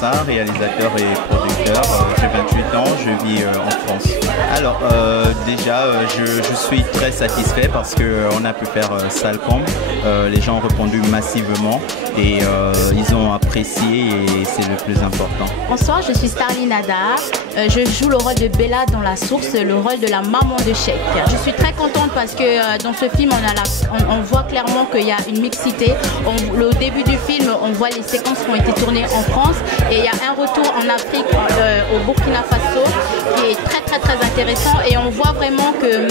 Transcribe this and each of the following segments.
Massa, réalisateur et producteur. J'ai 28 ans, je vis en France. Alors déjà, je suis très satisfait parce qu'on a pu faire Salcombe. Les gens ont répondu massivement et ils ont apprécié et c'est le plus important. Bonsoir, je suis Starline Adar. Je joue le rôle de Bella dans La Source, le rôle de la maman de Sheikh. Je suis très contente parce que dans ce film, on voit clairement qu'il y a une mixité. Au début du film, on voit les séquences qui ont été tournées en France et il y a un retour en Afrique, au Burkina Faso, qui est très intéressant et on voit vraiment que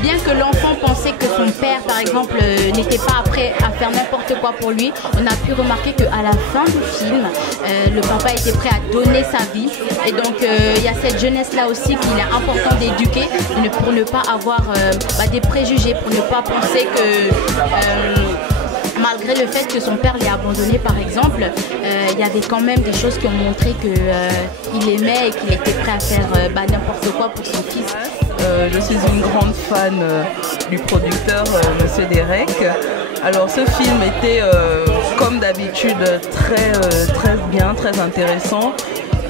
bien que l'enfant pensait que son père, par exemple, n'était pas prêt à faire n'importe quoi pour lui, on a pu remarquer qu'à la fin du film, le papa était prêt à donner sa vie et donc il y a cette jeunesse-là aussi qu'il est important d'éduquer pour ne pas avoir des préjugés, pour ne pas penser que malgré le fait que son père l'ait abandonné par exemple, il y avait quand même des choses qui ont montré qu'il aimait et qu'il était prêt à faire n'importe quoi pour son fils. Je suis une grande fan du producteur Monsieur Derek. Alors ce film était comme d'habitude très bien, très intéressant.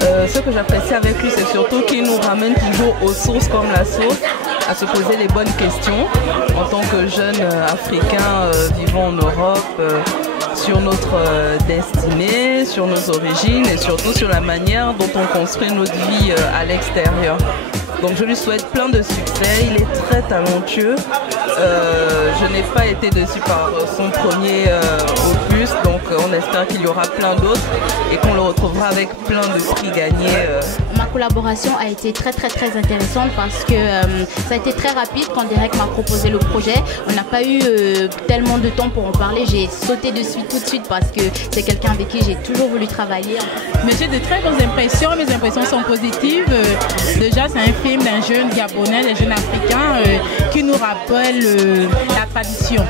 Ce que j'apprécie avec lui, c'est surtout qu'il nous ramène toujours aux sources comme La Source, à se poser les bonnes questions en tant que jeunes Africains vivant en Europe, sur notre destinée, sur nos origines et surtout sur la manière dont on construit notre vie à l'extérieur. Donc je lui souhaite plein de succès, il est très talentueux. Je n'ai pas été déçue par son premier opus, donc on espère qu'il y aura plein d'autres et qu'on le retrouvera avec plein de prix gagnés. Ma collaboration a été très intéressante parce que ça a été très rapide quand Derek m'a proposé le projet. On n'a pas eu tellement de temps pour en parler, j'ai sauté dessus tout de suite parce que c'est quelqu'un avec qui j'ai toujours voulu travailler. Mais j'ai de très bonnes impressions, mes impressions sont positives. Déjà c'est un film d'un jeune Gabonais, d'un jeune Africain qui nous rappelle la tradition.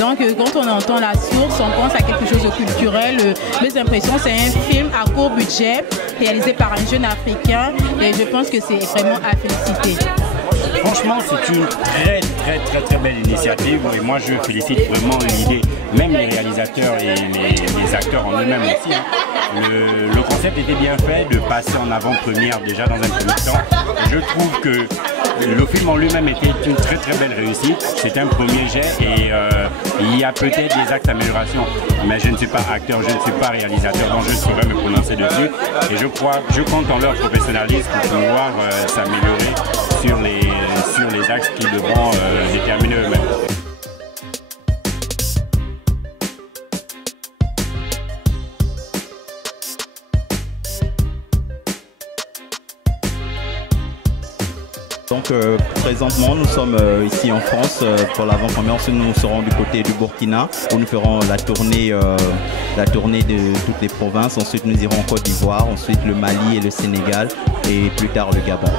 Donc quand on entend La Source, on pense à quelque chose de culturel. Mes impressions, c'est un film à court budget, réalisé par un jeune Africain et je pense que c'est vraiment à féliciter. Franchement, c'est une très belle initiative et moi je félicite vraiment l'idée, même les réalisateurs et les acteurs en eux-mêmes aussi. Le concept était bien fait de passer en avant-première déjà dans un premier temps. Je trouve que le film en lui-même était une très belle réussite. C'est un premier jet et il y a peut-être des axes d'amélioration. Mais je ne suis pas acteur, je ne suis pas réalisateur, donc je ne saurais me prononcer dessus. Et je compte en leur professionnalisme pour pouvoir s'améliorer sur les axes qu'ils devront déterminer eux-mêmes. Donc présentement nous sommes ici en France pour l'avant-première. Ensuite nous serons du côté du Burkina où nous ferons la tournée de toutes les provinces. Ensuite nous irons en Côte d'Ivoire, ensuite le Mali et le Sénégal et plus tard le Gabon.